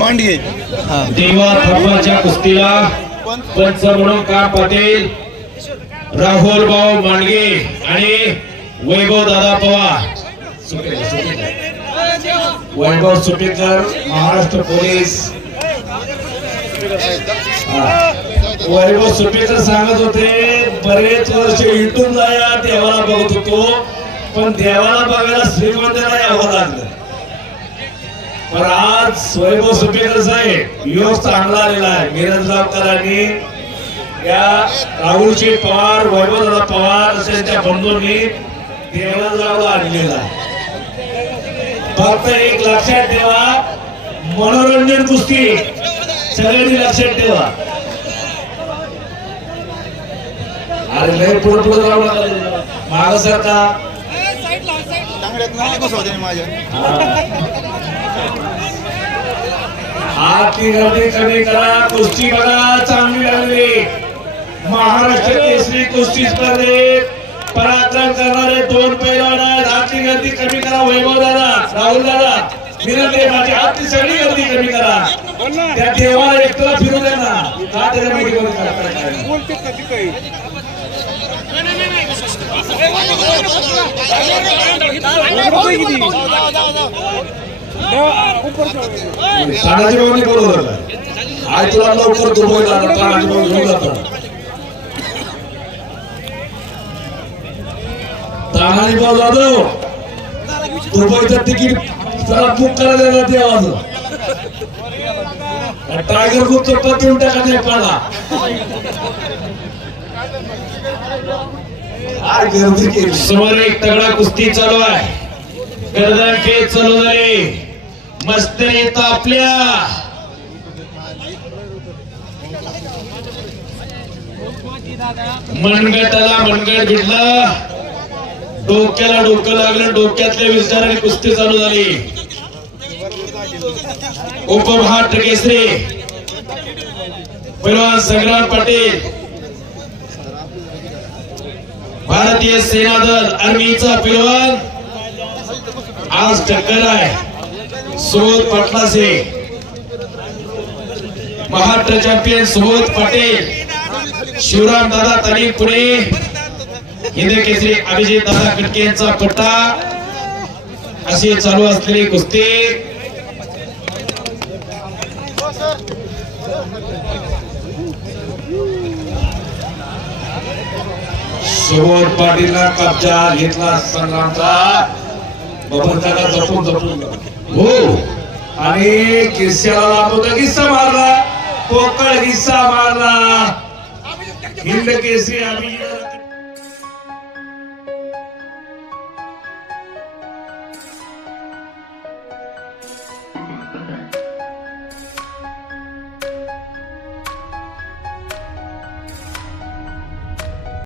मांडगे देवा थप्पाच्या कुस्तीला पंच म्हणून काम पाटील, राहुल भाऊ मांडगे आणि वैभव दादा पवार. वैभव सुपेकर महाराष्ट्र पोलीस. वैभव सुपेकर सांगत होते बरेच वर्ष इटून जाया देवाला बघत होतो, पण देवाला बघायला श्रीमंताला यावं लागलं. पण आज वैभव सुपेकर साहेब योग चांगला आलेला आहे. मिरजगावकरांनी या राहुलजी पवार, वैभवदादा पवार असे त्या बंधूंनी देवाला आणलेला आहे. फक्त एक लक्षात ठेवा, मनोरंजन कुस्ती सगळ्यांनी लक्षात ठेवा. अरे लय पुढे पुढे जाऊ नका, माग सरका. आरती गर्दी कमी करा. कुस्ती बघा चांगली लागली. महाराष्ट्र केसरी कुस्ती स्पर्धेत पराक्रम करणारे दोन पैलवान आहेत. आरती गर्दी कमी करा. वैभव दादा, राहुल दादा, विनंती माझी आरती सगळी गर्दी कमी करा. त्या देवाला एकट्याला फिरू द्या ना. का त्याला माहिती तानाजी भाऊनी बोलवलं आज तुला लवकर दुबईला. तानाजी भाऊ घेऊन जातो. तानाजी भाऊ जाधव दुबईचं तिकीट जरा बुक करायला जाते. आवाज टायगर ग्रुपचं पद देऊन टाका नेपाळला. समोर एक तगडा कुस्ती चालू आहे. गर्दन खेळ चालू झाले. मस्तरी तापल्या. मनगटाला मनगट भिडला. डोक्याला डोकं लागलं. डोक्यातल्या विचाराने कुस्ती चालू झाली. उपमहाराष्ट्र केसरी पैलवान संग्राम पाटील, भारतीय सेना दल आर्मीचा पैलवान आज टक्कर आहे. सुबोध पाटला से महाराष्ट्र चॅम्पियन सुबोध पाटील, शिवराम दादा ताली पुणे, हिंद केसरी अभिजित दादा कटके यांचा पट्टा. अशी चालू असलेली कुस्ती सुबोध पाटीलला कब्जा घेतला संग्रामचा. बबन दादा जपून जपून हो आणि किस्साला लाभवता किस्सा मारला. पोकळ किस्सा मारला. हिंद केसरी अभिजित